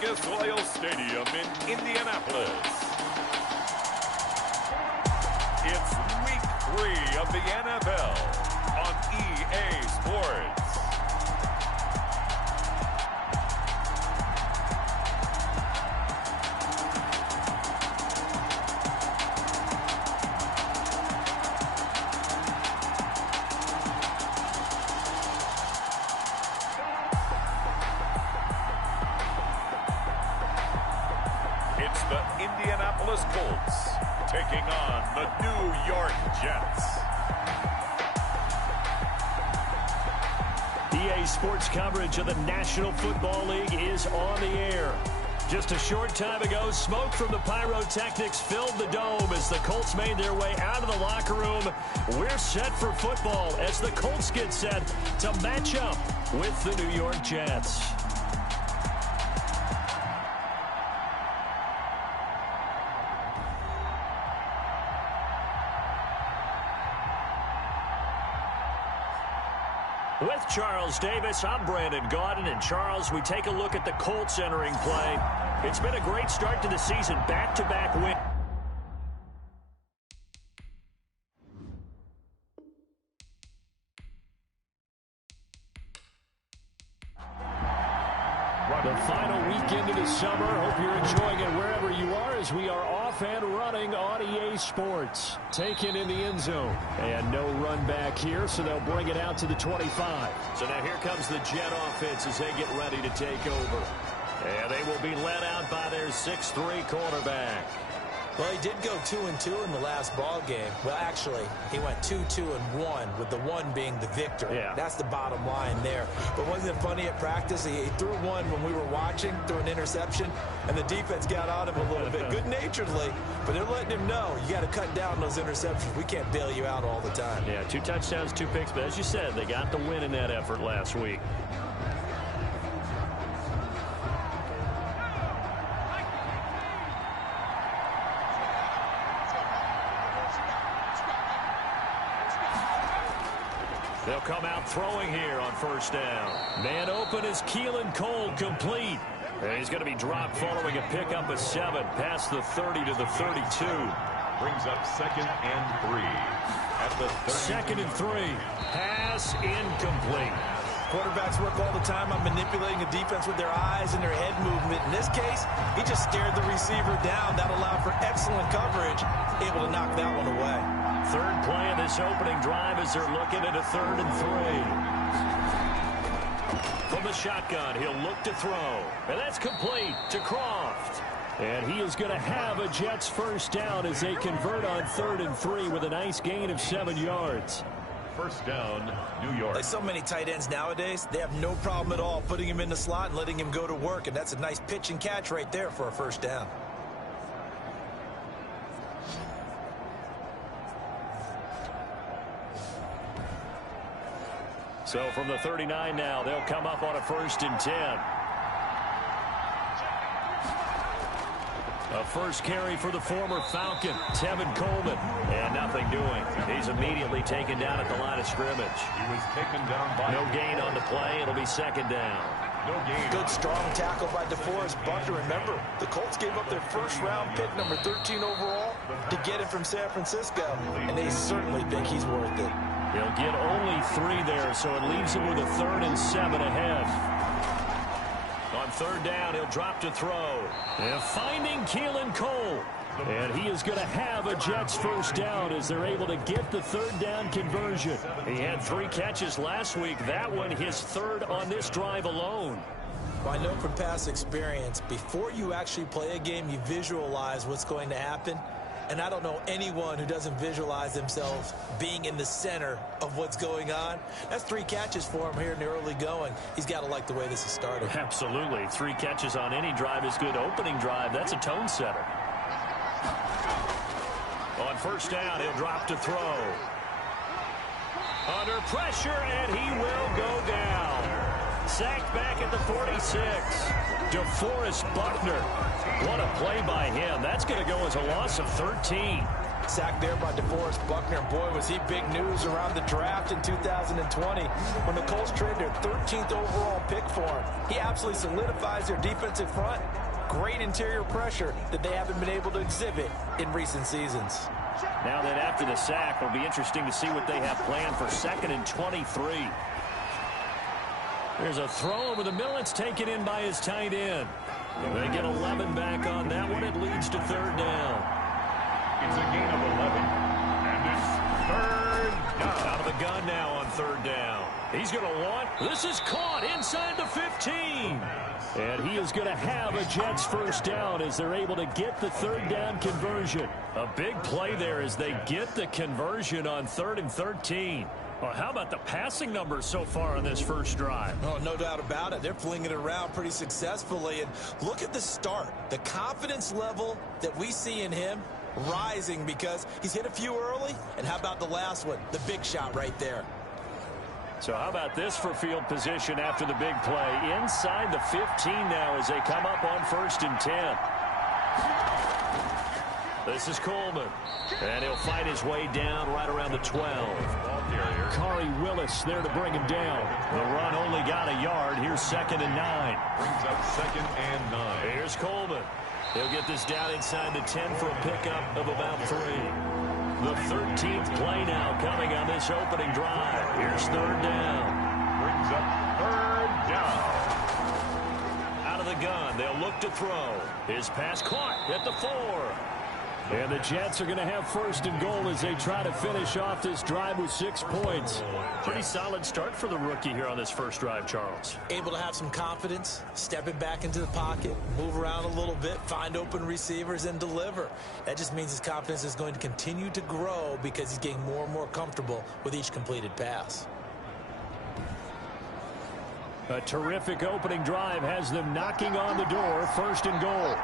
Lucas Oil Stadium in Indianapolis. It's week 3 of the NFL on EA Sports. It's the Indianapolis Colts taking on the New York Jets. EA Sports coverage of the National Football League is on the air. Just a short time ago, smoke from the pyrotechnics filled the dome as the Colts made their way out of the locker room. We're set for football as the Colts get set to match up with the New York Jets. With Charles Davis, I'm Brandon Gaudin. And Charles, we take a look at the Colts entering play. It's been a great start to the season, back-to-back win. The final weekend of the summer. Hope you're enjoying it wherever you are as we are off and running on EA Sports. Taken in the end zone. And no run back here, so they'll bring it out to the 25. So now here comes the Jet offense as they get ready to take over. And they will be led out by their 6'3" quarterback. Well, he did go 2-2 in the last ball game. Well, actually, he went 2-2-1, with the one being the victor. Yeah. That's the bottom line there. But wasn't it funny at practice? He threw one when we were watching, threw an interception, and the defense got on him a little bit, good-naturedly. But they're letting him know, you got to cut down those interceptions. We can't bail you out all the time. Yeah, 2 touchdowns, 2 picks. But as you said, they got the win in that effort last week. They'll come out throwing here on first down. Man open is Keelan Cole, complete. And he's going to be dropped following a pickup of 7 past the 30 to the 32. Brings up 2nd and 3 at the 32. 2nd and 3. Pass incomplete. Quarterbacks work all the time on manipulating a defense with their eyes and their head movement. In this case, he just stared the receiver down. That allowed for excellent coverage, able to knock that one away. Third play of this opening drive as they're looking at a 3rd and 3. From the shotgun, he'll look to throw. And that's complete to Croft. And he is going to have a Jets first down as they convert on 3rd and 3 with a nice gain of 7 yards. First down, New York. Like so many tight ends nowadays, they have no problem at all putting him in the slot and letting him go to work. And that's a nice pitch and catch right there for a first down. So from the 39 now, they'll come up on a 1st and 10. A first carry for the former Falcon, Tevin Coleman. And nothing doing. He's immediately taken down at the line of scrimmage. He was taken down by... No gain on the play. It'll be 2nd down. No gain. Good strong tackle by DeForest Buckner. Remember, the Colts gave up their first-round pick, number 13 overall, to get it from San Francisco. And they certainly think he's worth it. They'll get only 3 there, so it leaves him with a 3rd and 7 ahead. On 3rd down, he'll drop to throw. And finding Keelan Cole. And he is going to have a Jets first down as they're able to get the 3rd down conversion. He had 3 catches last week. That one his 3rd on this drive alone. Well, I know from past experience, before you actually play a game, you visualize what's going to happen. And I don't know anyone who doesn't visualize themselves being in the center of what's going on. That's 3 catches for him here in the early going. He's got to like the way this is started. Absolutely. 3 catches on any drive is good. Opening drive, that's a tone setter. On first down, he'll drop to throw. Under pressure, and he will go down. Sacked back at the 46. DeForest Buckner. What a play by him. That's going to go as a loss of 13. sack there by DeForest Buckner. Boy, was he big news around the draft in 2020 when the Colts traded their 13th overall pick for him. He absolutely solidifies their defensive front. Great interior pressure that they haven't been able to exhibit in recent seasons. Now then, after the sack, it'll be interesting to see what they have planned for 2nd and 23. There's a throw over the middle. It's taken in by his tight end. They get 11 back on that one. It leads to 3rd down. It's a gain of 11. And it's 3rd down. Out of the gun now on 3rd down. He's going to want. This is caught inside the 15. And he is going to have a Jets 1st down as they're able to get the 3rd down conversion. A big play there as they get the conversion on 3rd and 13. Well, how about the passing numbers so far on this first drive? Oh, no doubt about it. They're flinging it around pretty successfully. And look at the start. The confidence level that we see in him rising because he's hit a few early. And how about the last one? The big shot right there. So how about this for field position after the big play? Inside the 15 now as they come up on 1st and 10. This is Coleman. And he'll fight his way down right around the 12. Kari Willis there to bring him down. The run only got a yard. Here's 2nd and 9. Brings up 2nd and 9. Here's Coleman. He'll get this down inside the 10 for a pickup of about 3. The 13th play now coming on this opening drive. Here's 3rd down. Brings up 3rd down. Out of the gun. They'll look to throw. His pass caught at the 4. And the Jets are going to have 1st and goal as they try to finish off this drive with 6 points. Pretty solid start for the rookie here on this first drive, Charles. Able to have some confidence, stepping back into the pocket, move around a little bit, find open receivers, and deliver. That just means his confidence is going to continue to grow because he's getting more and more comfortable with each completed pass. A terrific opening drive has them knocking on the door. 1st and goal.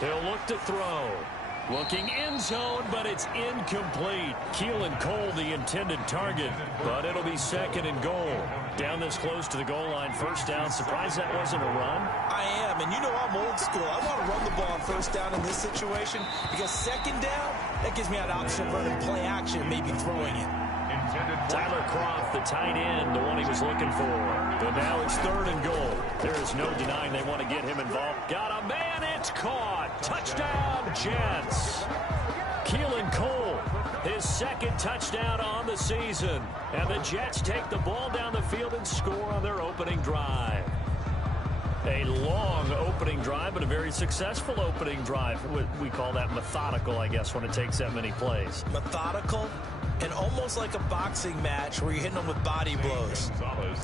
He'll look to throw. Looking end zone, but it's incomplete. Keelan Cole, the intended target, but it'll be 2nd and goal. Down this close to the goal line, 1st down. Surprised that wasn't a run? I am, and you know I'm old school. I want to run the ball on 1st down in this situation because 2nd down, that gives me an option of running play action, maybe throwing it. Tyler Croft, the tight end, the one he was looking for. But now it's 3rd and goal. There is no denying they want to get him involved. Got a man, it's caught. Touchdown, Jets. Keelan Cole, his 2nd touchdown on the season. And the Jets take the ball down the field and score on their opening drive. A long opening drive, but a very successful opening drive. We call that methodical, I guess, when it takes that many plays. Methodical and almost like a boxing match where you're hitting them with body blows.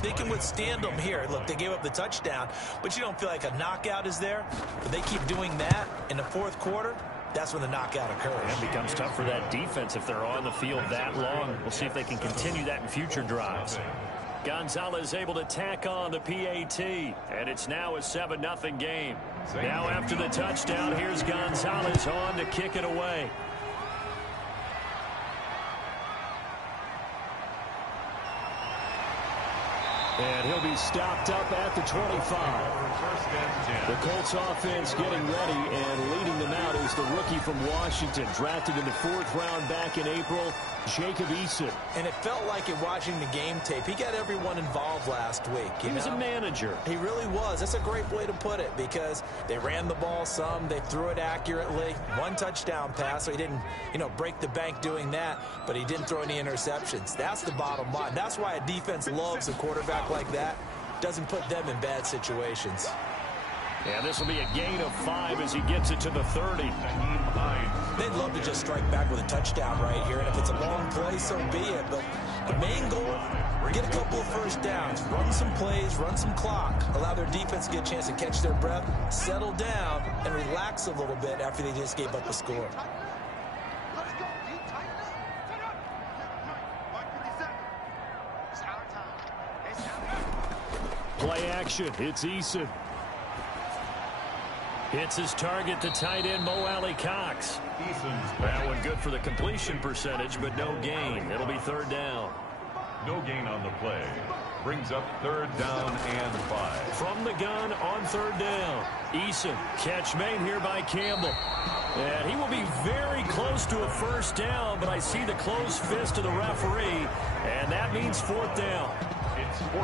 They can withstand them here. Look, they gave up the touchdown, but you don't feel like a knockout is there. But they keep doing that in the 4th quarter. That's when the knockout occurs. It becomes tough for that defense if they're on the field that long. We'll see if they can continue that in future drives. Gonzalez able to tack on the PAT, and it's now a 7-0 game. Now after the touchdown, here's Gonzalez on to kick it away. And he'll be stopped up at the 25. The Colts offense getting ready, and leading them out is the rookie from Washington, drafted in the 4th round back in April, Jacob Eason. And it felt like in watching the game tape, he got everyone involved last week. He was a manager. He really was. That's a great way to put it because they ran the ball some, they threw it accurately. 1 touchdown pass, so he didn't, break the bank doing that, but he didn't throw any interceptions. That's the bottom line. That's why a defense loves a quarterback like that. Doesn't put them in bad situations. And this will be a gain of 5 as he gets it to the 30. They'd love to just strike back with a touchdown right here, and if it's a long play, so be it. But the main goal, get a couple of 1st downs, run some plays, run some clock, allow their defense to get a chance to catch their breath, settle down, and relax a little bit after they just gave up a score. Play action. It's Eason. Hits his target, the tight end, Mo Alley-Cox. That one good for the completion percentage, but no gain. It'll be 3rd down. No gain on the play. Brings up 3rd down and 5. From the gun on 3rd down. Eason, catch made here by Campbell. And he will be very close to a 1st down, but I see the closed fist of the referee, and that means 4th down.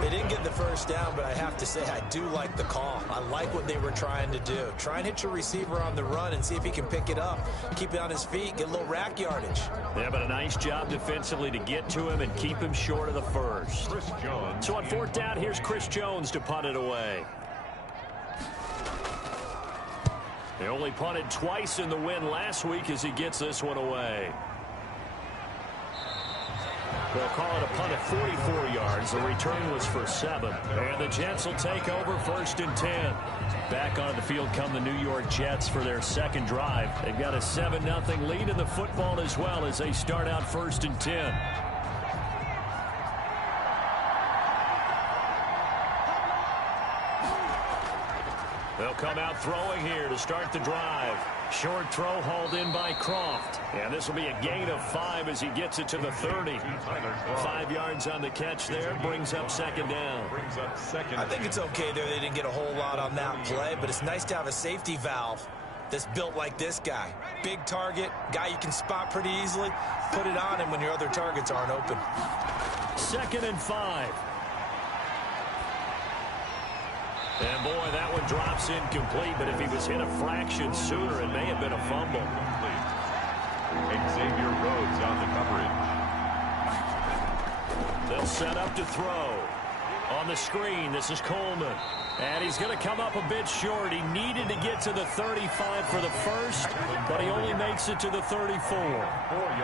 They didn't get the 1st down, but I have to say I do like the call. I like what they were trying to do. Try and hit your receiver on the run and see if he can pick it up. Keep it on his feet, get a little rack yardage. Yeah, but a nice job defensively to get to him and keep him short of the 1st. So on 4th down, here's Chris Jones to punt it away. They only punted twice in the win last week as he gets this one away. They'll call it a punt at 44 yards. The return was for 7. And the Jets will take over 1st and 10. Back on the field come the New York Jets for their 2nd drive. They've got a 7-0 lead in the football as well as they start out 1st and 10. They'll come out throwing here to start the drive. Short throw hauled in by Croft. And this will be a gain of 5 as he gets it to the 30. 5 yards on the catch there. Brings up 2nd down. I think it's okay there. They didn't get a whole lot on that play, but it's nice to have a safety valve that's built like this guy. Big target, guy you can spot pretty easily. Put it on him when your other targets aren't open. 2nd and 5. And boy, that one drops incomplete, but if he was hit a fraction sooner, it may have been a fumble. Xavier Rhodes on the coverage. They'll set up to throw. On the screen, this is Coleman. And he's going to come up a bit short. He needed to get to the 35 for the 1st, but he only makes it to the 34.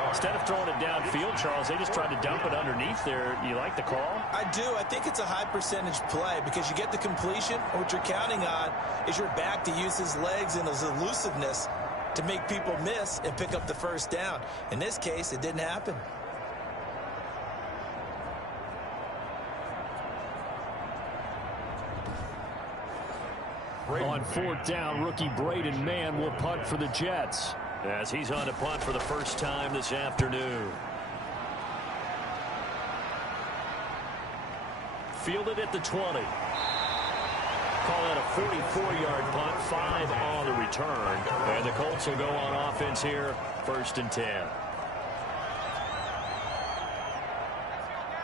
Instead of throwing it downfield, Charles, they just tried to dump it underneath there. You like the call? I do. I think it's a high percentage play because you get the completion. What you're counting on is your back to use his legs and his elusiveness to make people miss and pick up the 1st down. In this case, it didn't happen. On 4th down, rookie Braden Mann will punt for the Jets as he's on to punt for the 1st time this afternoon. Fielded at the 20. Call that a 44-yard punt, 5 on the return. And the Colts will go on offense here, 1st and 10.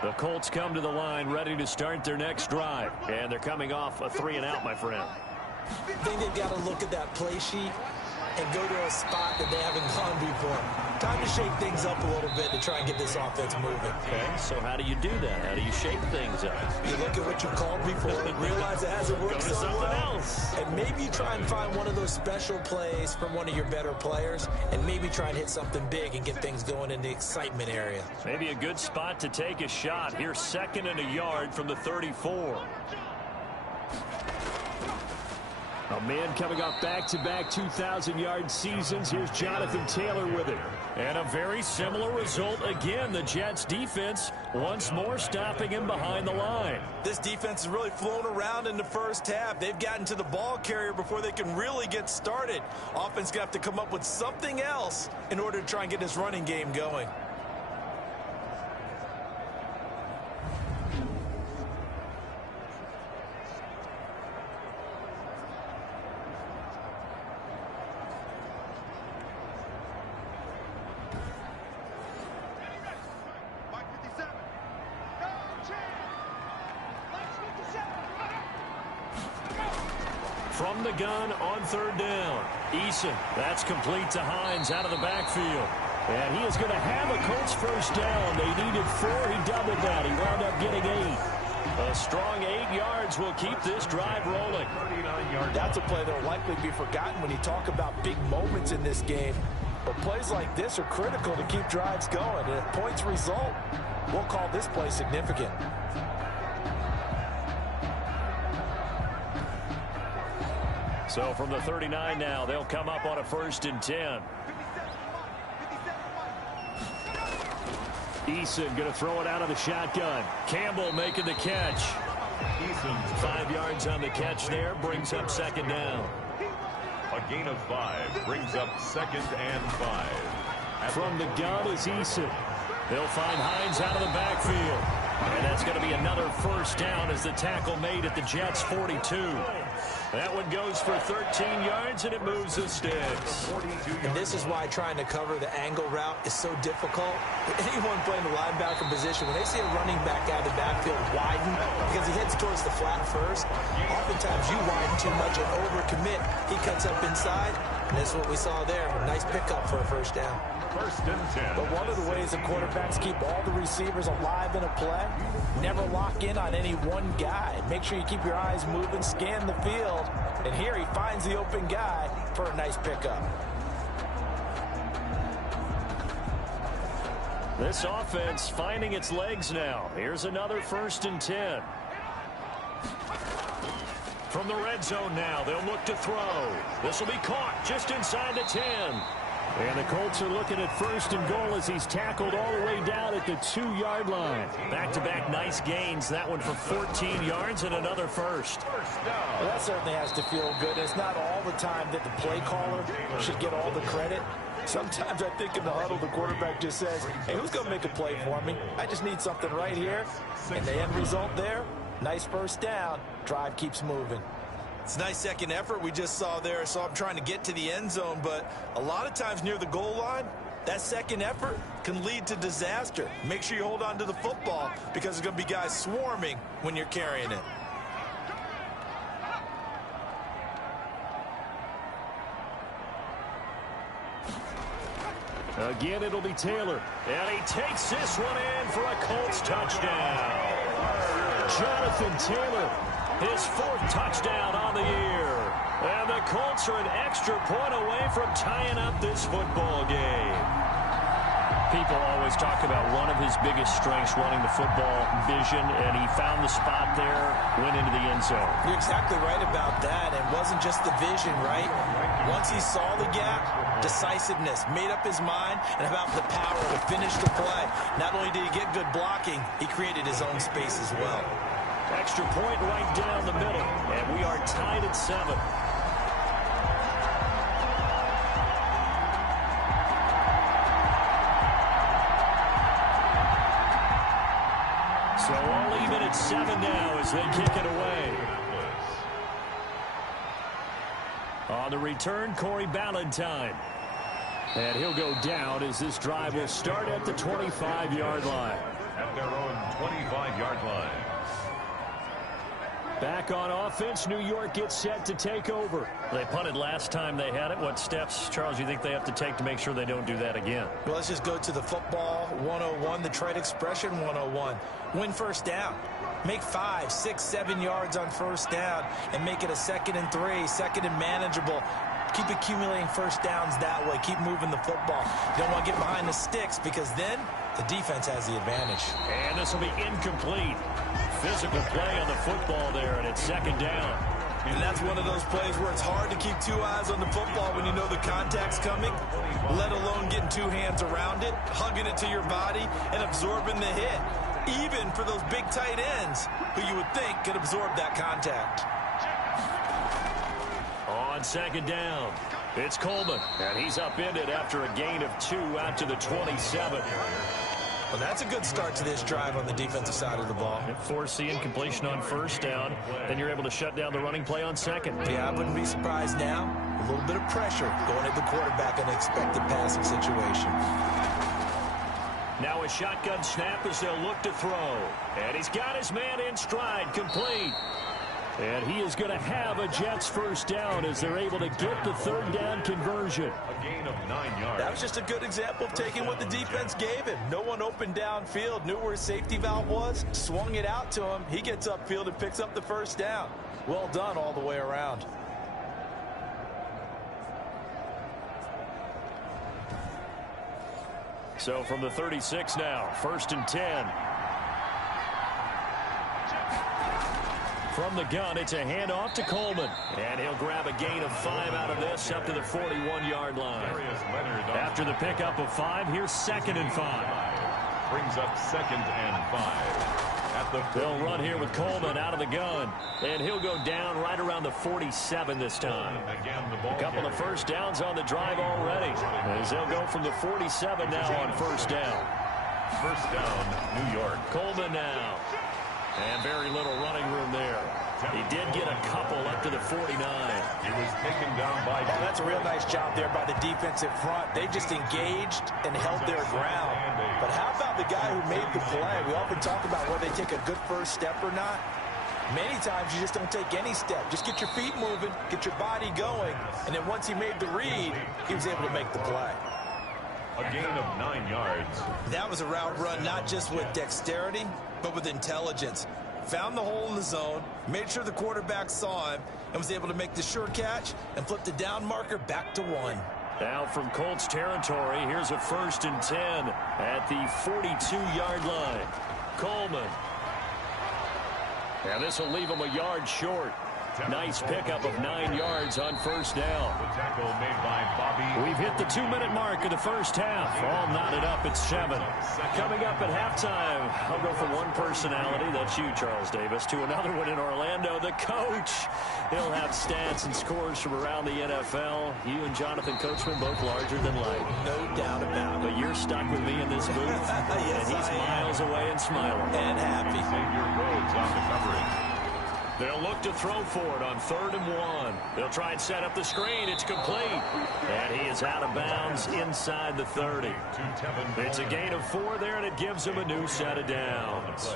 The Colts come to the line ready to start their next drive. And they're coming off a 3-and-out, my friend. I think they've got to look at that play sheet and go to a spot that they haven't gone before. Time to shake things up a little bit to try and get this offense moving. Okay, so how do you do that? How do you shake things up? You look at what you called before, realize it hasn't worked so well, and maybe you try and find one of those special plays from one of your better players, and maybe try and hit something big and get things going in the excitement area. Maybe a good spot to take a shot. Here's 2nd and a yard from the 34. A man coming off back-to-back 2,000-yard seasons. Here's Jonathan Taylor with it. And a very similar result again. The Jets defense once more stopping him behind the line. This defense has really flown around in the 1st half. They've gotten to the ball carrier before they can really get started. Offense going to have to come up with something else in order to try and get this running game going. From the gun on 3rd down. Eason, that's complete to Hines out of the backfield. And he is going to have a Colts 1st down. They needed 4. He doubled that. He wound up getting 8. A strong 8 yards will keep this drive rolling. That's a play that will likely be forgotten when you talk about big moments in this game. But plays like this are critical to keep drives going. And if points result, we'll call this play significant. So from the 39 now, they'll come up on a 1st and 10. Eason going to throw it out of the shotgun. Campbell making the catch. Eason 5 yards on the catch there, brings up 2nd down. A gain of 5 brings up 2nd and 5. From the gun is Eason. They'll find Hines out of the backfield. And that's going to be another first down as the tackle made at the Jets' 42. That one goes for 13 yards, and it moves the sticks. And this is why trying to cover the angle route is so difficult. Anyone playing the linebacker position, when they see a running back out of the backfield widen because he heads towards the flat first, oftentimes you widen too much and overcommit. He cuts up inside, and that's what we saw there. A nice pickup for a first down. First and 10. But one of the ways that quarterbacks keep all the receivers alive in a play, never lock in on any one guy. Make sure you keep your eyes moving, scan the field. And here he finds the open guy for a nice pickup. This offense finding its legs now. Here's another first and 10. From the red zone now, they'll look to throw. This will be caught just inside the 10. And the Colts are looking at first and goal as he's tackled all the way down at the 2-yard line. Back-to-back nice gains. That one for 14 yards and another first. Well, that certainly has to feel good. It's not all the time that the play caller should get all the credit. Sometimes I think in the huddle, the quarterback just says, hey, who's going to make a play for me? I just need something right here. And the end result there, nice first down. Drive keeps moving. It's a nice second effort we just saw there. So I'm trying to get to the end zone, but a lot of times near the goal line, that second effort can lead to disaster. Make sure you hold on to the football because there's going to be guys swarming when you're carrying it. Again, it'll be Taylor. And he takes this one in for a Colts touchdown. Jonathan Taylor, his 4th touchdown on the year. And the Colts are an extra point away from tying up this football game. People always talk about one of his biggest strengths running the football, vision, and he found the spot there, went into the end zone. You're exactly right about that. It wasn't just the vision, right? Once he saw the gap, decisiveness, made up his mind, and about the power to finish the play. Not only did he get good blocking, he created his own space as well. Extra point right down the middle, and we are tied at 7. So all even at 7 now as they kick it away. On the return, Corey Ballantyne. And he'll go down as this drive will start at the 25-yard line. At their own 25-yard line. Back on offense, New York gets set to take over. They punted last time they had it. What steps, Charles, you think they have to take to make sure they don't do that again? Well, let's just go to the football 101, the trade expression 101. Win first down. Make 5, 6, 7 yards on first down and make it a 2nd and 3, 2nd and manageable. Keep accumulating first downs that way. Keep moving the football. You don't want to get behind the sticks because then the defense has the advantage. And this will be incomplete. Physical play on the football there, and it's 2nd down. And that's one of those plays where it's hard to keep 2 eyes on the football when you know the contact's coming, let alone getting 2 hands around it, hugging it to your body, and absorbing the hit. Even for those big tight ends who you would think could absorb that contact. On 2nd down, it's Coleman, and he's upended after a gain of 2 out to the 27. Well, that's a good start to this drive on the defensive side of the ball. Forcing incompletion on first down, then you're able to shut down the running play on 2nd. Yeah, I wouldn't be surprised now. A little bit of pressure going at the quarterback in an expected passing situation. Now a shotgun snap as they'll look to throw. And he's got his man in stride, complete. And he is going to have a Jets first down as they're able to get the 3rd down conversion. A gain of 9 yards. That was just a good example of taking what the defense gave him. No one opened downfield, knew where his safety valve was, swung it out to him. He gets upfield and picks up the first down. Well done all the way around. So from the 36 now, 1st and 10. From the gun, it's a handoff to Coleman. And he'll grab a gain of 5 out of this up to the 41-yard line. After the pickup of 5, here's 2nd and 5. Brings up 2nd and 5. They'll run here with Coleman out of the gun. And he'll go down right around the 47 this time. A couple of first downs on the drive already. As they'll go from the 47 now on first down. First down, New York. Coleman now. And very little running room there. He did get a couple up to the 49. He was taken down by... Oh, that's a real nice job there by the defensive front. They just engaged and held their ground. But how about the guy who made the play? We often talk about whether they take a good first step or not. Many times you just don't take any step. Just get your feet moving, get your body going, and then once he made the read, he was able to make the play. A gain of 9 yards. That was a route run not just with dexterity, but with intelligence. Found the hole in the zone, made sure the quarterback saw him, and was able to make the sure catch and flip the down marker back to 1. Now from Colts territory, here's a 1st and 10 at the 42-yard line. Coleman. And this will leave him a yard short. Nice pickup of 9 yards on first down. The tackle made by Bobby. We've hit the 2-minute mark of the first half. All knotted up at 7. Coming up at halftime, I'll go from one personality, that's you, Charles Davis, to another one in Orlando, the coach. He'll have stats and scores from around the NFL. You and Jonathan Coachman both larger than life. No doubt about it. But you're stuck with me in this booth. Yes, and he's miles away and smiling. And happy. Xavier Rhodes on the coverage. They'll look to throw for it on 3rd and 1. They'll try and set up the screen. It's complete. And he is out of bounds inside the 30. It's a gain of 4 there, and it gives him a new set of downs.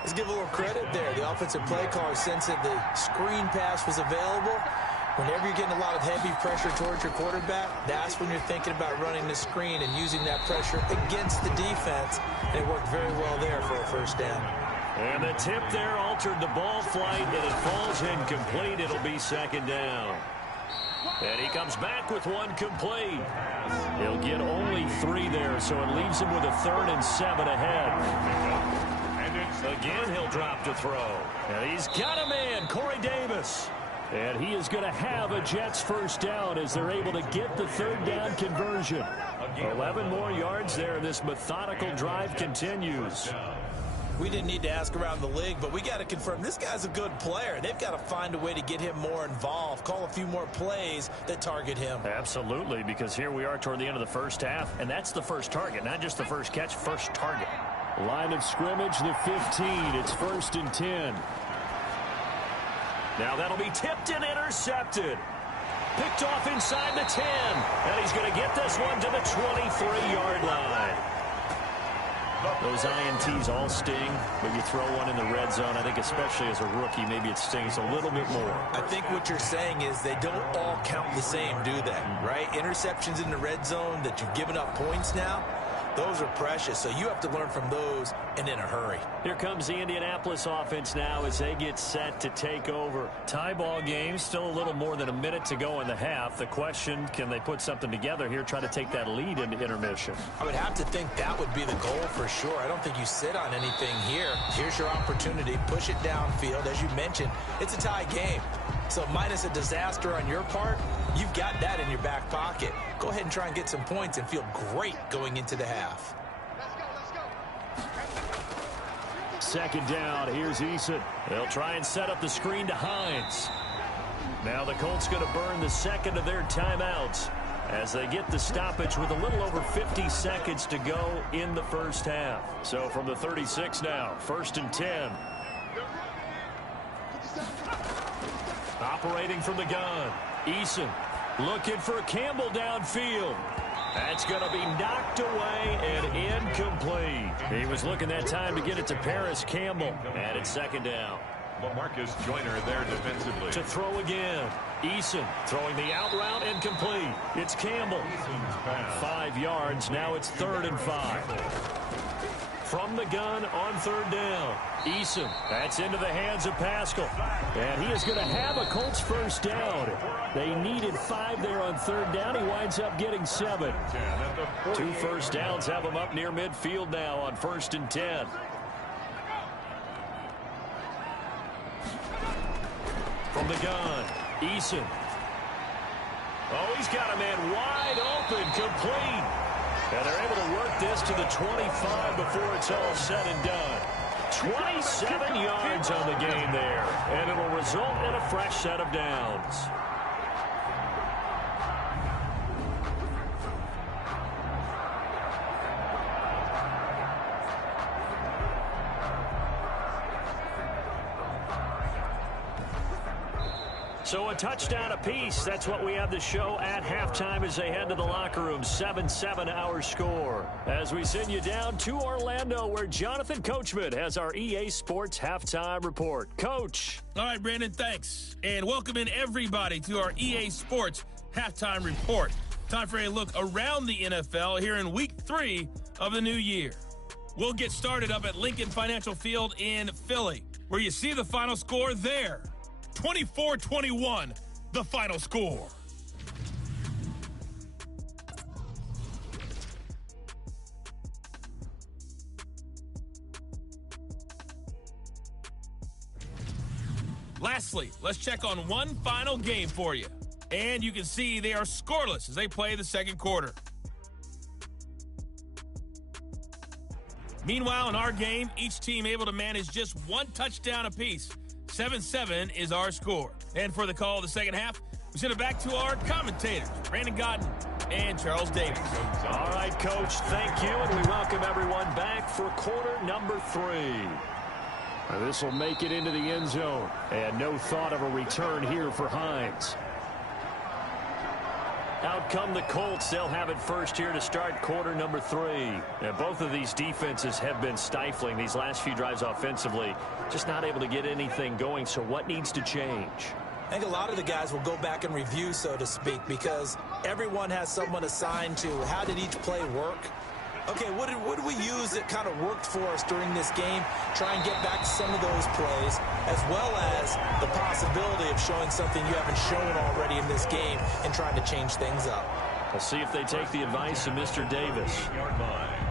Let's give a little credit there. The offensive play caller sensed that the screen pass was available. Whenever you're getting a lot of heavy pressure towards your quarterback, that's when you're thinking about running the screen and using that pressure against the defense. And it worked very well there for a first down. And the tip there altered the ball flight, and it falls incomplete. It'll be 2nd down. And he comes back with 1 complete. He'll get only 3 there, so it leaves him with a 3rd and 7 ahead. Again, he'll drop to throw. And he's got a man, Corey Davis. And he is going to have a Jets first down as they're able to get the 3rd down conversion. 11 more yards there. This methodical drive continues. We didn't need to ask around the league, but we got to confirm this guy's a good player. They've got to find a way to get him more involved, call a few more plays that target him. Absolutely, because here we are toward the end of the first half, and that's the first target, not just the first catch, first target. Line of scrimmage, the 15. It's 1st and 10. Now that'll be tipped and intercepted. Picked off inside the 10, and he's going to get this one to the 23-yard line. Those INTs all sting, but you throw one in the red zone, I think especially as a rookie, maybe it stings a little bit more. I think what you're saying is they don't all count the same, do they? Right? Interceptions in the red zone that you've given up points now, those are precious, so you have to learn from those and in a hurry. Here comes the Indianapolis offense now as they get set to take over. Tie ball game, still a little more than a minute to go in the half. The question, can they put something together here, try to take that lead into intermission? I would have to think that would be the goal for sure. I don't think you sit on anything here. Here's your opportunity. Push it downfield. As you mentioned, it's a tie game. So minus a disaster on your part, you've got that in your back pocket. Go ahead and try and get some points and feel great going into the half. 2nd down, here's Eason. They'll try and set up the screen to Hines. Now the Colts going to burn the 2nd of their timeouts as they get the stoppage with a little over 50 seconds to go in the first half. So from the 36 now, 1st and 10. Operating from the gun, Eason looking for Campbell downfield. That's going to be knocked away and incomplete. He was looking that time to get it to Paris Campbell. And it's 2nd down. Marcus Joyner there defensively. To throw again. Eason throwing the out route incomplete. It's Campbell. 5 yards. Now it's 3rd and 5. From the gun on 3rd down. Eason. That's into the hands of Pascal. And he is going to have a Colts first down. They needed 5 there on 3rd down. He winds up getting 7. 2 first downs have him up near midfield now on 1st and 10. From the gun, Eason. Oh, he's got a man wide open, complete. And they're able to work this to the 25 before it's all said and done. 27 yards on the game there. And it'll result in a fresh set of downs. So a touchdown apiece. That's what we have the show at halftime as they head to the locker room. 7-7 our score. As we send you down to Orlando, where Jonathan Coachman has our EA Sports halftime report. Coach. All right, Brandon, thanks. And welcome in everybody to our EA Sports halftime report. Time for a look around the NFL here in week 3 of the new year. We'll get started up at Lincoln Financial Field in Philly, where you see the final score there. 24-21, the final score. Lastly, let's check on one final game for you. And you can see they are scoreless as they play the second quarter. Meanwhile, in our game, each team able to manage just one touchdown apiece. 7-7 is our score. And for the call of the second half, we send it back to our commentators, Brandon Godden and Charles Davis. All right, Coach, thank you, and we welcome everyone back for quarter number 3. This will make it into the end zone, and no thought of a return here for Hines. Out come the Colts. They'll have it first here to start quarter number 3. And both of these defenses have been stifling these last few drives offensively. Just not able to get anything going. So what needs to change? I think a lot of the guys will go back and review, so to speak, because everyone has someone assigned to how did each play work. Okay, what did we use that kind of worked for us during this game? Try and get back to some of those plays, as well as the possibility of showing something you haven't shown already in this game and trying to change things up. We'll see if they take the advice of Mr. Davis.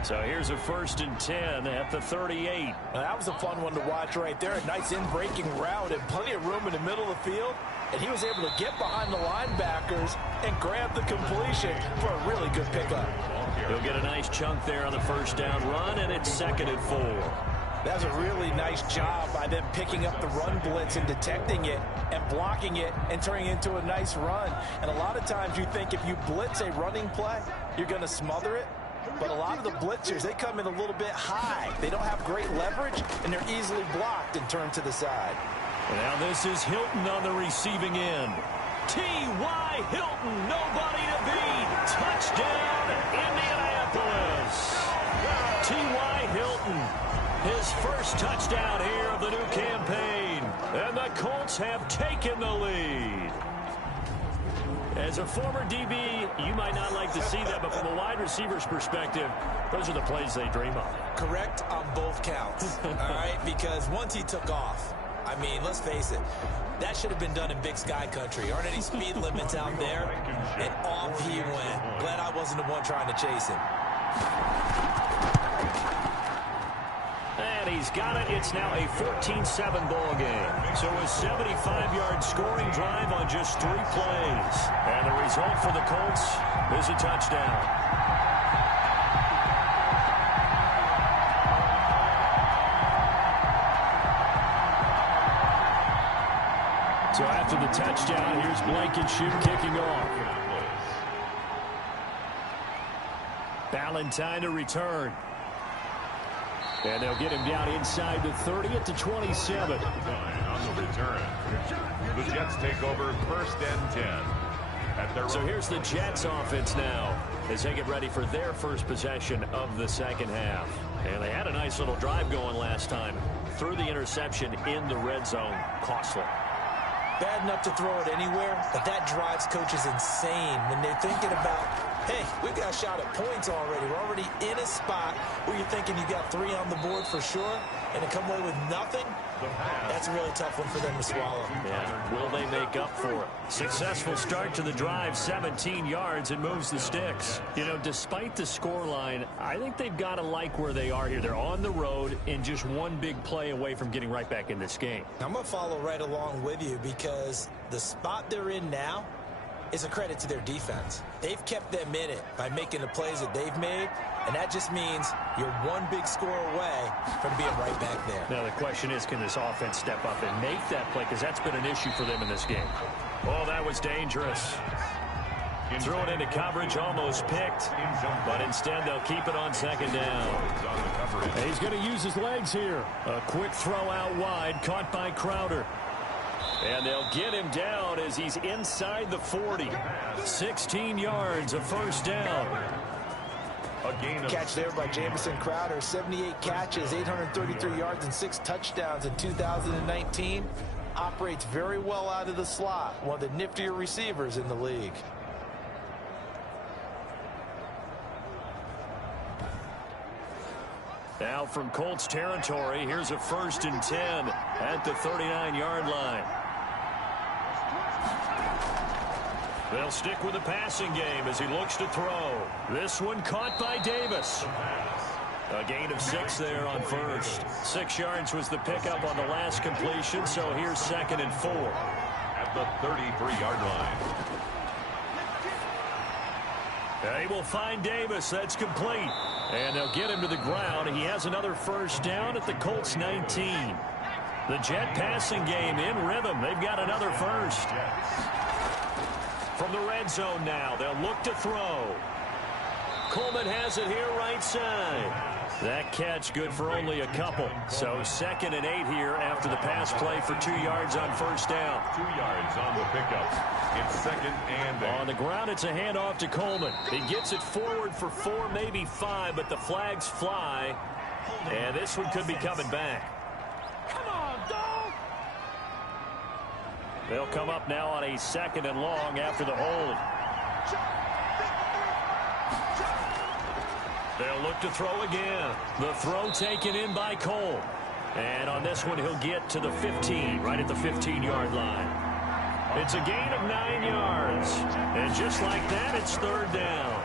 So here's a 1st and 10 at the 38. Well, that was a fun one to watch right there. A nice in-breaking route and plenty of room in the middle of the field. And he was able to get behind the linebackers and grab the completion for a really good pickup. He'll get a nice chunk there on the first down run, and it's 2nd and 4. That was a really nice job by them picking up the run blitz and detecting it and blocking it and turning it into a nice run. And a lot of times you think if you blitz a running play, you're going to smother it. But a lot of the blitzers, they come in a little bit high. They don't have great leverage, and they're easily blocked and turned to the side. Now this is Hilton on the receiving end. T.Y. Hilton, nobody to beat. Touchdown, Indianapolis. T.Y. Hilton, his first touchdown here of the new campaign. And the Colts have taken the lead. As a former DB, you might not like to see that, but from a wide receiver's perspective, those are the plays they dream of. Correct on both counts, all right? Because once he took off, I mean, let's face it, that should have been done in Big Sky Country. Aren't any speed limits out there? And off he went. Glad I wasn't the one trying to chase him. And he's got it. It's now a 14-7 ball game. So a 75-yard scoring drive on just 3 plays. And the result for the Colts is a touchdown. So after the touchdown, here's Blankenship kicking off. Ballantyne to return. And they'll get him down inside the 30 at the 27. On the return, the Jets take over 1st and 10. So here's the Jets offense now as they get ready for their first possession of the second half. And they had a nice little drive going last time. Threw the interception in the red zone. Costly. Bad enough to throw it anywhere, but that drives coaches insane when they're thinking about, hey, we've got a shot at points already. We're already in a spot where you're thinking you got 3 on the board for sure, and to come away with nothing, that's a really tough one for them to swallow. Yeah, will they make up for it? Successful start to the drive, 17 yards, and moves the sticks. You know, despite the scoreline, I think they've got to like where they are here. They're on the road and just one big play away from getting right back in this game. I'm going to follow right along with you because the spot they're in now is a credit to their defense. They've kept them in it by making the plays that they've made, and that just means you're one big score away from being right back there. Now the question is, can this offense step up and make that play? Because that's been an issue for them in this game. Oh, that was dangerous. Throw it into coverage, almost picked, but instead they'll keep it on 2nd down. And he's going to use his legs here. A quick throw out wide, caught by Crowder. And they'll get him down as he's inside the 40. 16 yards, a first down. Catch there by Jamison Crowder. 78 catches, 833 yards, and 6 touchdowns in 2019. Operates very well out of the slot. One of the niftier receivers in the league. Now from Colts territory, here's a 1st and 10 at the 39-yard line. They'll stick with the passing game as he looks to throw. This one caught by Davis. A gain of 6 there on first. 6 yards was the pickup on the last completion, so here's 2nd and 4. At the 33-yard line. They will find Davis. That's complete. And they'll get him to the ground. He has another first down at the Colts 19. The Jet passing game in rhythm. They've got another first. From the red zone now, they'll look to throw. Coleman has it here right side. That catch good for only a couple. So 2nd and 8 here after the pass play for 2 yards on first down. 2 yards on the pickup. It's 2nd and 8. On the ground, it's a handoff to Coleman. He gets it forward for 4, maybe 5, but the flags fly. And this one could be coming back. Come on, dog! They'll come up now on a 2nd and long after the hold. They'll look to throw again. The throw taken in by Cole. And on this one, he'll get to the 15, right at the 15-yard line. It's a gain of 9 yards. And just like that, it's 3rd down.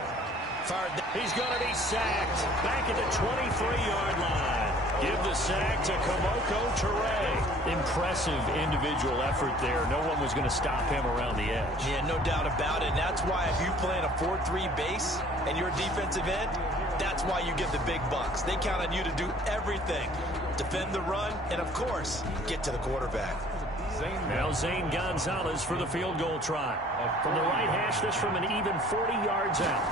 He's going to be sacked back at the 23-yard line. Give the sack to Kamoko Toure. Impressive individual effort there. No one was going to stop him around the edge. Yeah, no doubt about it. And that's why if you play in a 4-3 base and you're a defensive end, that's why you get the big bucks. They count on you to do everything. Defend the run and, of course, get to the quarterback. Now Zane Gonzalez for the field goal try. From the right hash, this from an even 40 yards out.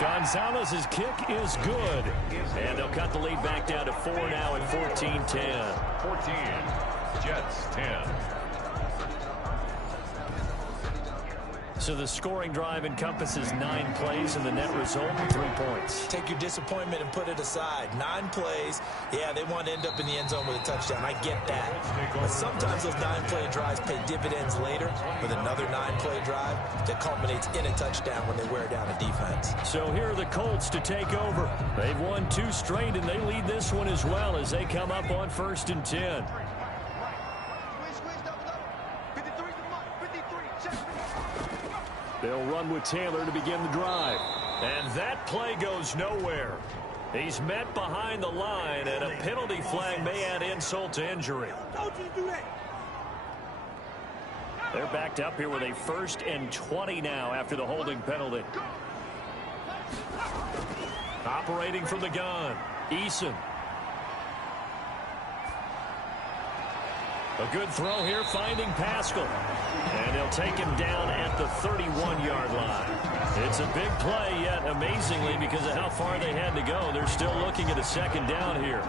Gonzalez's kick is good. And they'll cut the lead back down to 4 now at 14-10. 14, Jets 10. So the scoring drive encompasses 9 plays, and the net result, 3 points. Take your disappointment and put it aside. 9 plays. Yeah, they want to end up in the end zone with a touchdown. I get that. But sometimes those 9-play drives pay dividends later with another 9-play drive that culminates in a touchdown when they wear down a defense. So here are the Colts to take over. They've won 2 straight, and they lead this one as well as they come up on 1st and 10. They'll run with Taylor to begin the drive. And that play goes nowhere. He's met behind the line, and a penalty flag may add insult to injury. They're backed up here with a 1st and 20 now after the holding penalty. Operating from the gun, Eason. A good throw here, finding Pascal. And they'll take him down at the 31-yard line. It's a big play, yet amazingly, because of how far they had to go, they're still looking at a 2nd down here.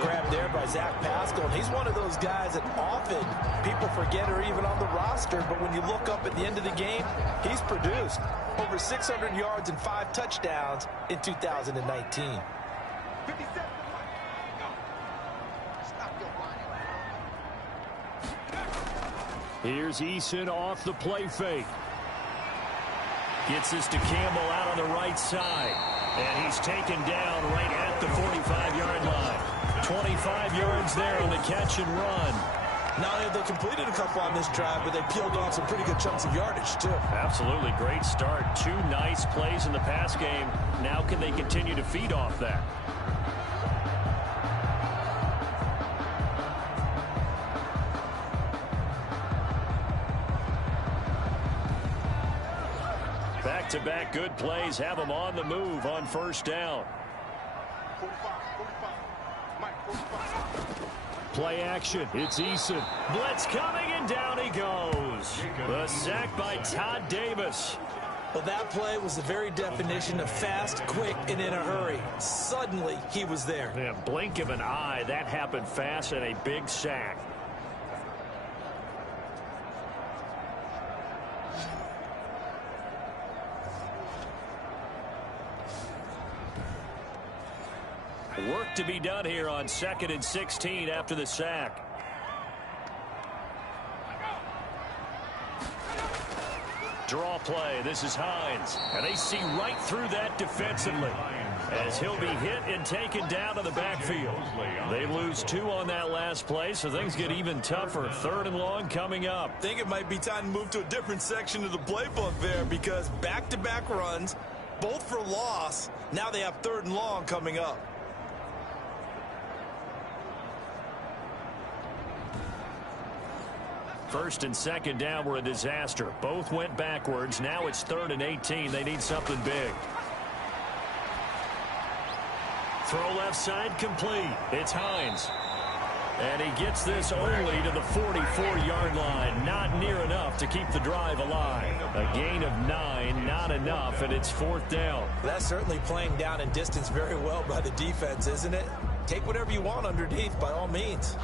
Grabbed there by Zach Pascal, and he's one of those guys that often people forget are even on the roster, but when you look up at the end of the game, he's produced over 600 yards and 5 touchdowns in 2019. Here's Eason off the play fake. Gets this to Campbell out on the right side. And he's taken down right at the 45-yard line. 25 yards there on the catch and run. Not only have they completed a couple on this drive, but they peeled off some pretty good chunks of yardage, too. Absolutely. Great start. 2 nice plays in the pass game. Now can they continue to feed off that? Back-to-back good plays have them on the move on 1st down. Play action. It's Eason. Blitz coming, and down he goes. The sack by Todd Davis. Well, that play was the very definition of fast, quick, and in a hurry. Suddenly, he was there. Yeah, blink of an eye. That happened fast and a big sack. Work to be done here on 2nd and 16 after the sack. Draw play. This is Hines. And they see right through that defensively as he'll be hit and taken down to the backfield. They lose 2 on that last play, so things get even tougher. 3rd and long coming up. I think it might be time to move to a different section of the playbook there because back-to-back runs, both for loss. Now they have 3rd and long coming up. First and second down were a disaster. Both went backwards. Now it's 3rd and 18. They need something big. Throw left side complete. It's Hines. And he gets this only to the 44-yard line. Not near enough to keep the drive alive. A gain of 9, not enough, and it's 4th down. That's certainly playing down in distance very well by the defense, isn't it? Take whatever you want underneath, by all means.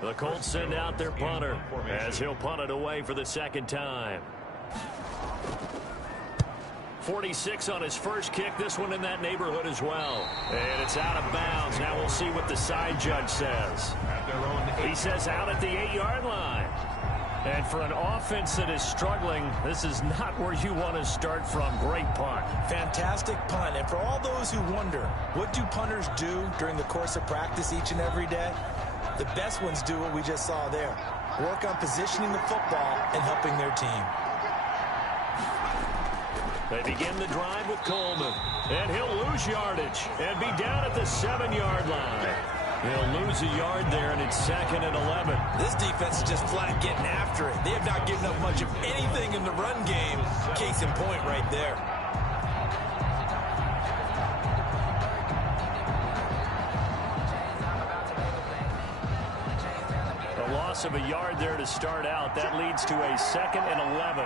The Colts send out their punter as he'll punt it away for the 2nd time. 46 on his first kick. This one in that neighborhood as well. And it's out of bounds. Now we'll see what the side judge says. He says out at the 8-yard line. And for an offense that is struggling, this is not where you want to start from. Great punt. Fantastic punt. And for all those who wonder, what do punters do during the course of practice each and every day? The best ones do what we just saw there. Work on positioning the football and helping their team. They begin the drive with Coleman. And he'll lose yardage and be down at the 7-yard line. He'll lose a yard there, and it's 2nd and 11. This defense is just flat getting after it. They have not given up much of anything in the run game. Case in point right there. A loss of a yard there to start out. That leads to a 2nd and 11.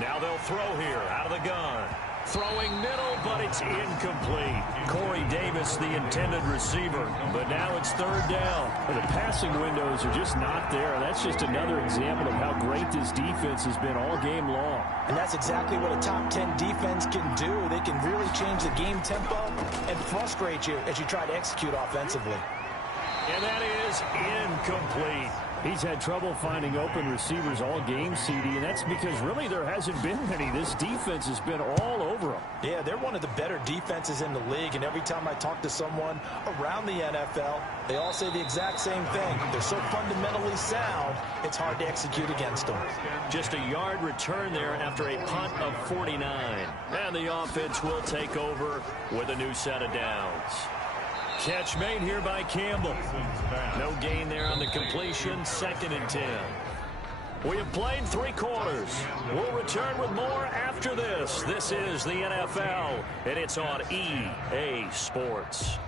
Now they'll throw here out of the gun. Throwing middle, but it's incomplete. Corey Davis, the intended receiver. But now it's 3rd down. Well, the passing windows are just not there. That's just another example of how great this defense has been all game long. And that's exactly what a top 10 defense can do. They can really change the game tempo and frustrate you as you try to execute offensively. And that is incomplete. He's had trouble finding open receivers all game, CD, and that's because really there hasn't been many. This defense has been all over them. Yeah, they're one of the better defenses in the league, and every time I talk to someone around the NFL, they all say the exact same thing. They're so fundamentally sound, it's hard to execute against them. Just a yard return there after a punt of 49. And the offense will take over with a new set of downs. Catch made here by Campbell. No gain there on the completion. 2nd and 10. We have played 3 quarters. We'll return with more after this. This is the NFL, and it's on EA Sports.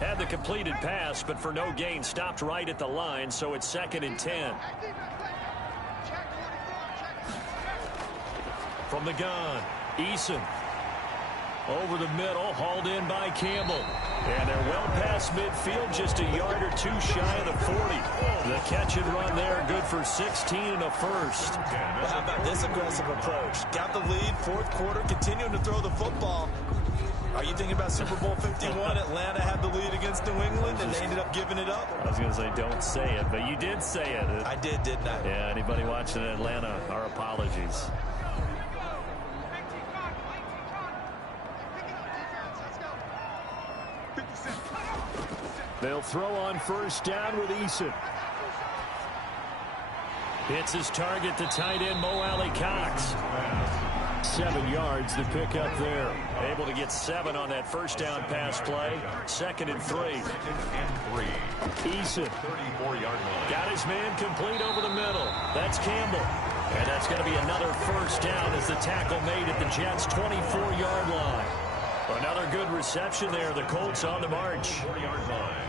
Had the completed pass, but for no gain, stopped right at the line, so it's 2nd and 10. From the gun, Eason. Over the middle, hauled in by Campbell. And they're well past midfield, just a yard or 2 shy of the 40. The catch and run there, good for 16 and a first. Well, how about this aggressive approach? Got the lead, 4th quarter, continuing to throw the football. Are you thinking about Super Bowl 51? Atlanta had the lead against New England, and they ended up giving it up? I was going to say, don't say it, but you did say it. I did, didn't I? Yeah, anybody watching Atlanta, our apologies. They'll throw on 1st down with Eason. Hits his target, the tight end, Mo Alley-Cox. 7 yards to pick up there. Able to get 7 on that 1st down pass play. 2nd and 3. Eason. 34-yard line. Got his man complete over the middle. That's Campbell. And that's going to be another 1st down as the tackle made at the Jets' 24-yard line. Another good reception there. The Colts on the march. 4-yard line.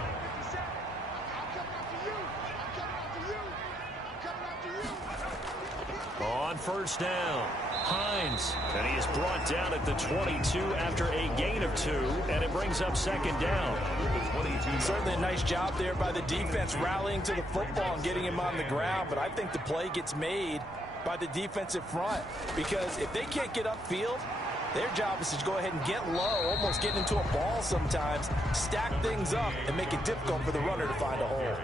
On 1st down. Hines, and he is brought down at the 22 after a gain of 2, and it brings up second down. Certainly a nice job there by the defense rallying to the football and getting him on the ground, but I think the play gets made by the defensive front because if they can't get upfield, their job is to go ahead and get low, almost get into a ball sometimes, stack things up, and make it difficult for the runner to find a hole.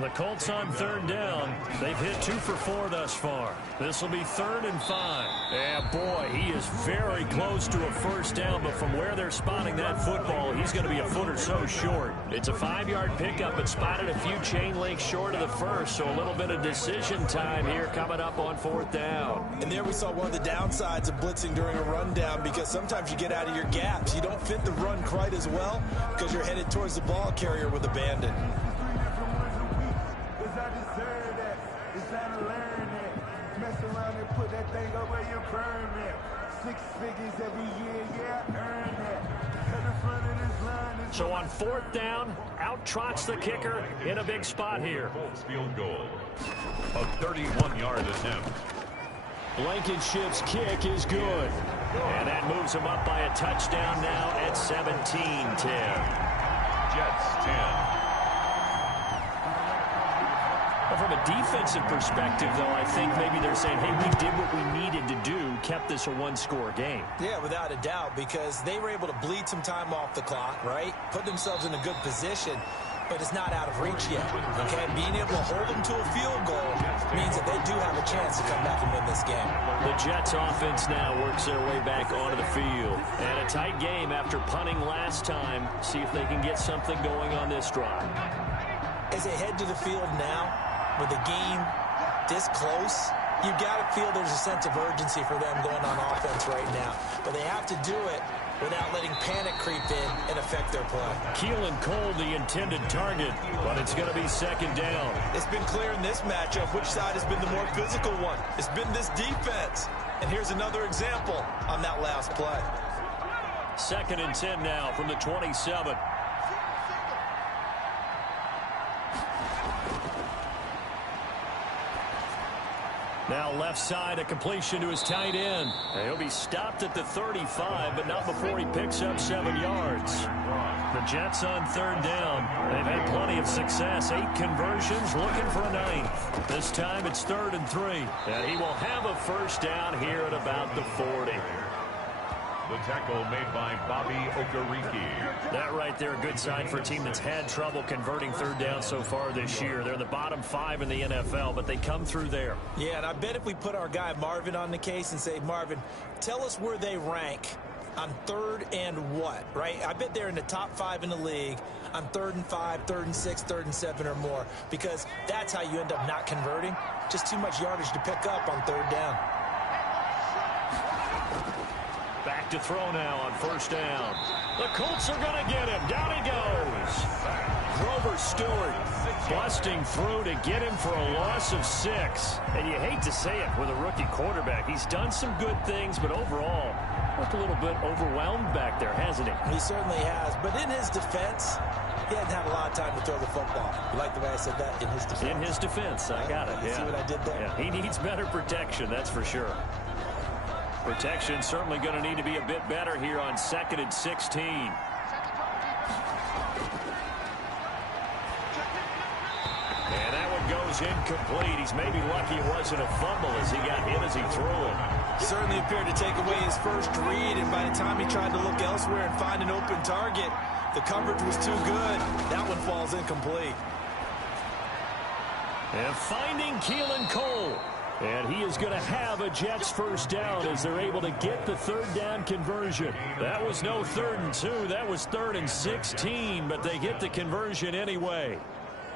The Colts on third down. They've hit 2 for 4 thus far. This will be 3rd and 5. Yeah, boy, he is very close to a first down, but from where they're spotting that football, he's going to be a foot or so short. It's a 5-yard pickup, but spotted a few chain links short of the first, so a little bit of decision time here coming up on 4th down. And there we saw one of the downsides of blitzing during a rundown because sometimes you get out of your gaps. You don't fit the run quite as well because you're headed towards the ball carrier with abandon. So on 4th down, out trots the kicker in a big spot here. Colts field goal. A 31-yard attempt. Blankenship's kick is good. And that moves him up by a touchdown now at 17-10. Jets 10. From a defensive perspective, though, I think maybe they're saying, hey, we did what we needed to do, kept this a one-score game. Yeah, without a doubt, because they were able to bleed some time off the clock, right? Put themselves in a good position, but it's not out of reach yet, okay? Being able to hold them to a field goal means that they do have a chance to come back and win this game. The Jets offense now works their way back onto the field. And a tight game after punting last time. See if they can get something going on this drive. As they head to the field now, with the game this close, you got to feel there's a sense of urgency for them going on offense right now. But they have to do it without letting panic creep in and affect their play. Keelan Cole, the intended target, but it's going to be second down. It's been clear in this matchup which side has been the more physical one. It's been this defense. And here's another example on that last play. 2nd and 10 now from the 27. Now left side, a completion to his tight end. He'll be stopped at the 35, but not before he picks up 7 yards. The Jets on 3rd down. They've had plenty of success. 8 conversions, looking for a 9th. This time it's 3rd and 3. And he will have a first down here at about the 40. The tackle made by Bobby Okereke. That right there, a good sign for a team that's had trouble converting 3rd down so far this year. They're the bottom 5 in the NFL, but they come through there. Yeah, and I bet if we put our guy Marvin on the case and say, Marvin, tell us where they rank on 3rd and what, right? I bet they're in the top 5 in the league on 3rd and 5, 3rd and 6, 3rd and 7 or more, because that's how you end up not converting. Just too much yardage to pick up on 3rd down. Back to throw now on 1st down. The Colts are going to get him. Down he goes. Grover Stewart busting through to get him for a loss of 6. And you hate to say it with a rookie quarterback. He's done some good things, but overall, looked a little bit overwhelmed back there, hasn't he? He certainly has. But in his defense, he hadn't had a lot of time to throw the football. You like the way I said that? In his defense. In his defense. I got it. You see what I did there? Yeah, he needs better protection, that's for sure. Protection certainly going to need to be a bit better here on 2nd and 16. And that one goes incomplete. He's maybe lucky it wasn't a fumble as he got hit as he threw it. Certainly appeared to take away his first read, and by the time he tried to look elsewhere and find an open target, the coverage was too good. That one falls incomplete. And finding Keelan Cole. And he is going to have a Jets first down as they're able to get the 3rd down conversion. That was no 3rd and 2. That was 3rd and 16, but they get the conversion anyway.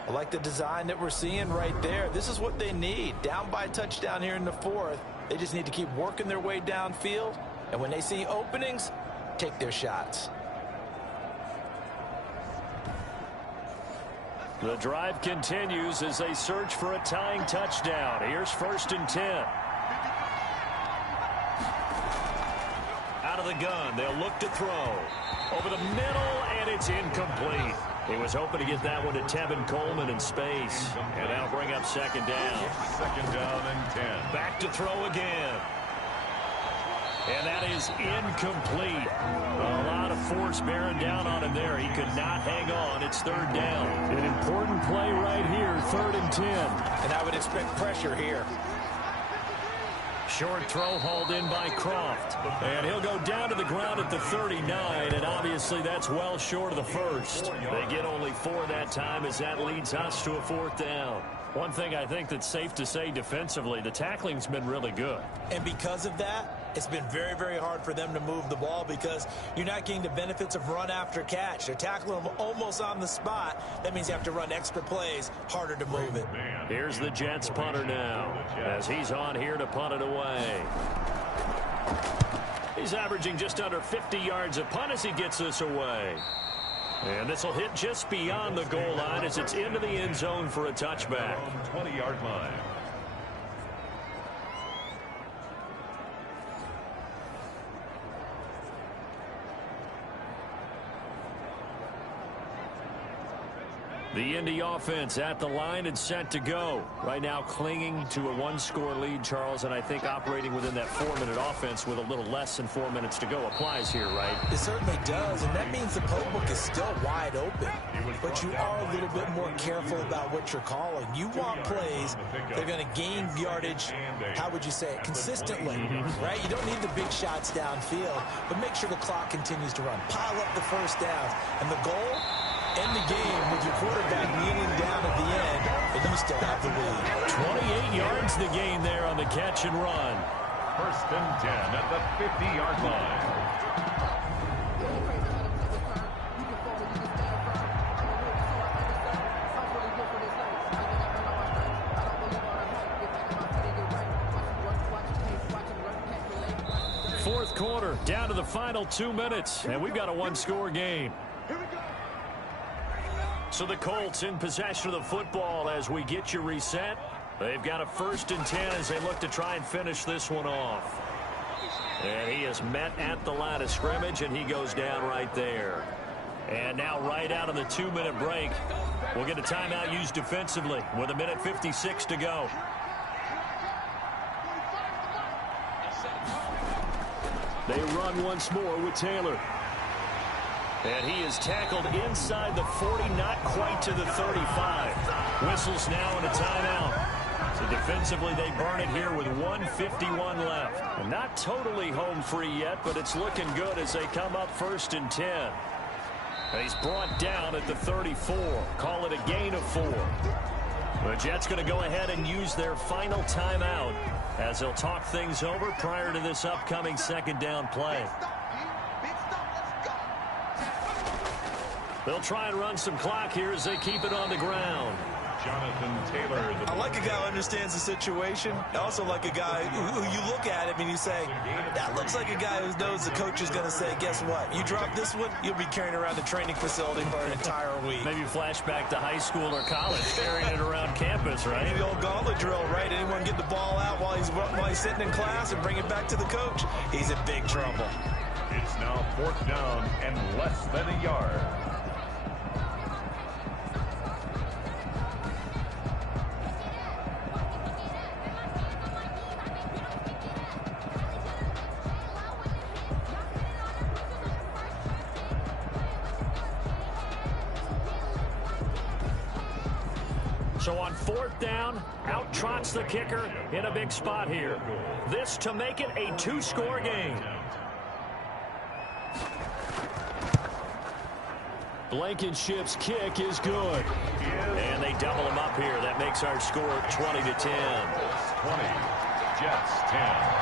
I like the design that we're seeing right there. This is what they need. Down by a touchdown here in the 4th. They just need to keep working their way downfield. And when they see openings, take their shots. The drive continues as they search for a tying touchdown. Here's 1st and 10. Out of the gun, they'll look to throw. Over the middle, and it's incomplete. He was hoping to get that one to Tevin Coleman in space. And that'll bring up 2nd down. 2nd down and 10. Back to throw again. And that is incomplete. A lot of force bearing down on him there. He could not hang on. It's third down. An important play right here, 3rd and 10. And I would expect pressure here. Short throw hauled in by Croft. And he'll go down to the ground at the 39, and obviously that's well short of the first. They get only 4 that time as that leads us to a 4th down. One thing I think that's safe to say defensively, the tackling's been really good. And because of that, it's been very, very hard for them to move the ball because you're not getting the benefits of run after catch. They're tackling them almost on the spot. That means you have to run extra plays, harder to move it. Here's the Jets punter now as he's on here to punt it away. He's averaging just under 50 yards a punt as he gets this away. And this will hit just beyond the goal line as it's into the end zone for a touchback. 20-yard line. The Indy offense at the line and set to go. Right now clinging to a 1-score lead, Charles, and I think operating within that 4-minute offense with a little less than 4 minutes to go applies here, right? It certainly does, and that means the playbook is still wide open. But you are a little bit more careful about what you're calling. You want plays that are going to gain yardage, how would you say it, consistently, right? You don't need the big shots downfield, but make sure the clock continues to run. Pile up the first downs, and the goal? End the game with your quarterback kneeling down at the end, and you still have the lead. 28 yards the gain there on the catch and run. 1st and 10 at the 50-yard line. Fourth quarter, down to the final 2 minutes, and we've got a 1-score game. So the Colts in possession of the football as we get you reset. They've got a 1st and 10 as they look to try and finish this one off. And he is met at the line of scrimmage, and he goes down right there. And now right out of the 2-minute break, we'll get a timeout used defensively with 1:56 to go. They run once more with Taylor. And he is tackled inside the 40, not quite to the 35. Whistles now and a timeout. So defensively, they burn it here with 1:51 left. And not totally home free yet, but it's looking good as they come up 1st and 10. And he's brought down at the 34. Call it a gain of 4. The Jets going to go ahead and use their final timeout as they'll talk things over prior to this upcoming 2nd down play. They'll try and run some clock here as they keep it on the ground. Jonathan Taylor. I like a guy who understands the situation. I also like a guy who you look at him and you say, that looks like a guy who knows the coach is going to say, guess what? You drop this one, you'll be carrying around the training facility for an entire week. Maybe flashback to high school or college, carrying it around campus, right? Maybe the old gauntlet drill, right? Anyone get the ball out while he's sitting in class and bring it back to the coach? He's in big trouble. It's now 4th down and less than a yard. So on 4th down, out trots the kicker in a big spot here. This to make it a 2-score game. Blankenship's kick is good. And they double him up here. That makes our score 20-10. 20. Jets 10.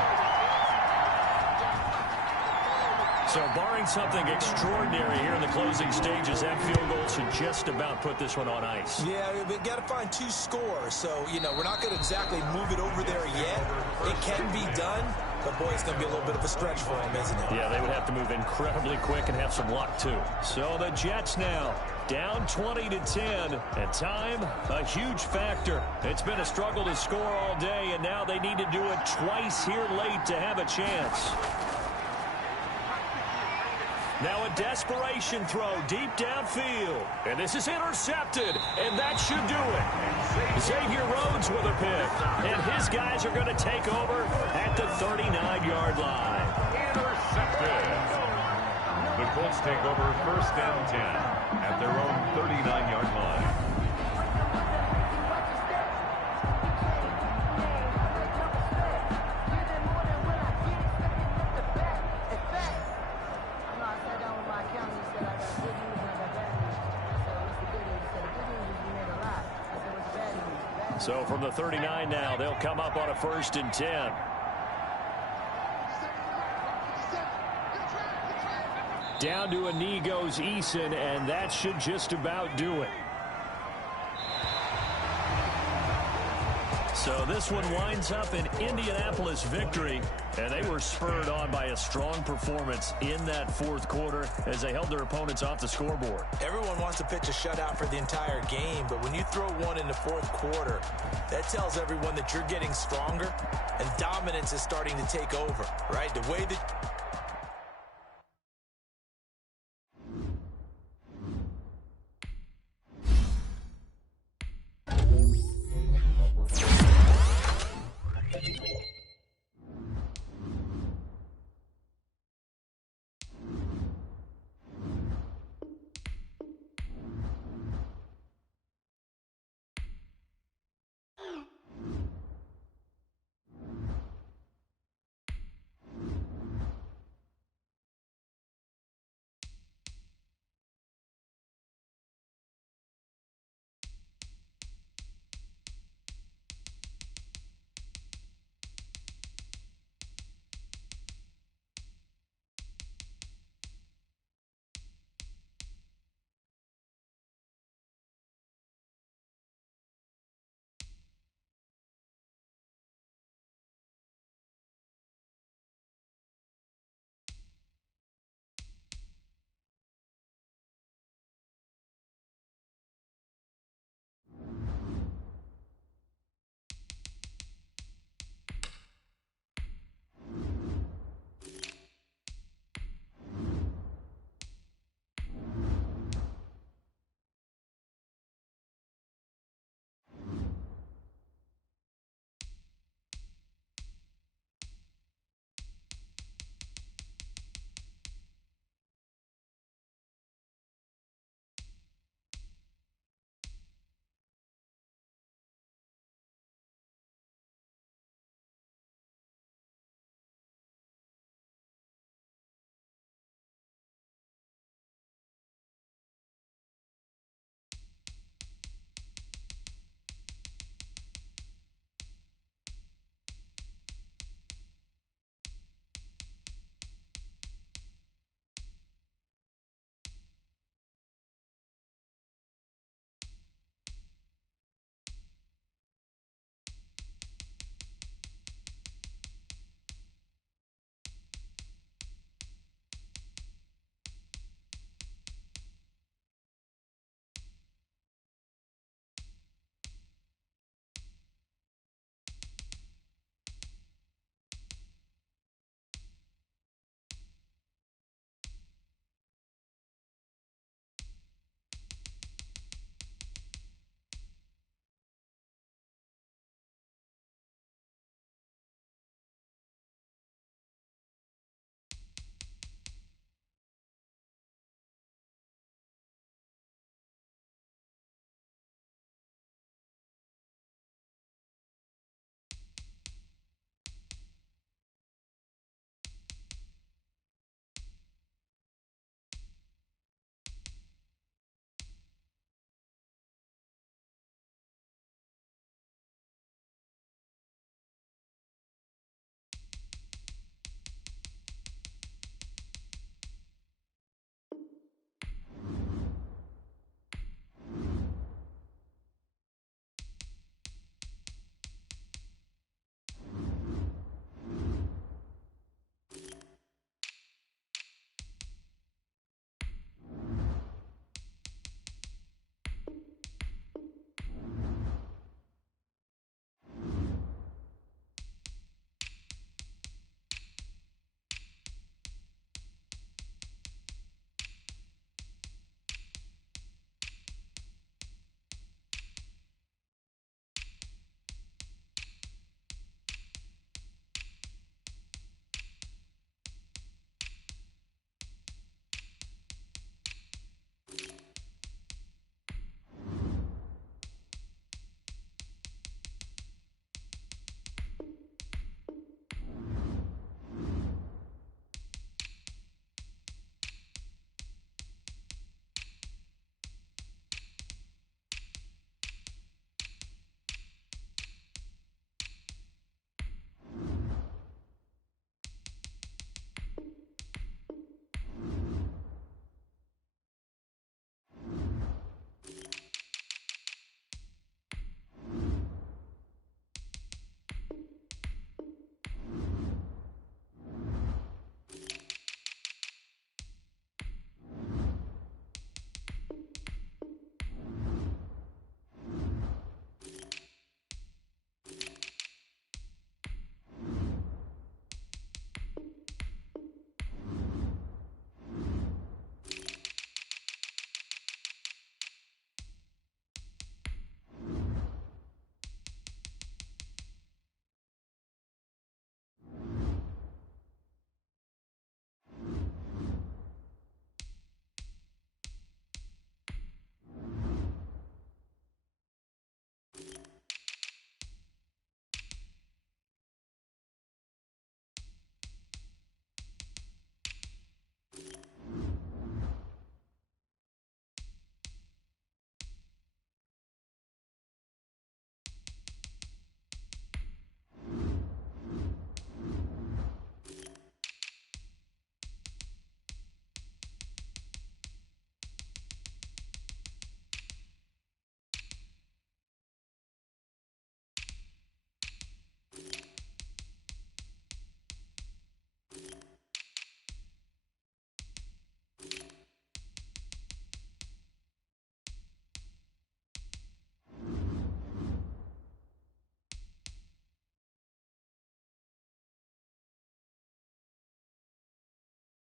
So barring something extraordinary here in the closing stages, that field goal should just about put this one on ice. Yeah, we've got to find 2 scores. So, you know, we're not going to exactly move it over there yet. It can be done, but, boy, it's going to be a little bit of a stretch for them, isn't it? Yeah, they would have to move incredibly quick and have some luck, too. So the Jets now down 20-10, and time, a huge factor. It's been a struggle to score all day, and now they need to do it twice here late to have a chance. Now a desperation throw deep downfield. And this is intercepted, and that should do it. Xavier Rhodes with a pick. And his guys are going to take over at the 39-yard line. Intercepted. The Colts take over first down 10 at their own 39-yard line. So from the 39 now, they'll come up on a 1st and 10. Down to a knee goes Eason, and that should just about do it. So this one winds up an Indianapolis victory, and they were spurred on by a strong performance in that 4th quarter as they held their opponents off the scoreboard. Everyone wants to pitch a shutout for the entire game, but when you throw one in the 4th quarter, that tells everyone that you're getting stronger and dominance is starting to take over, right? The way that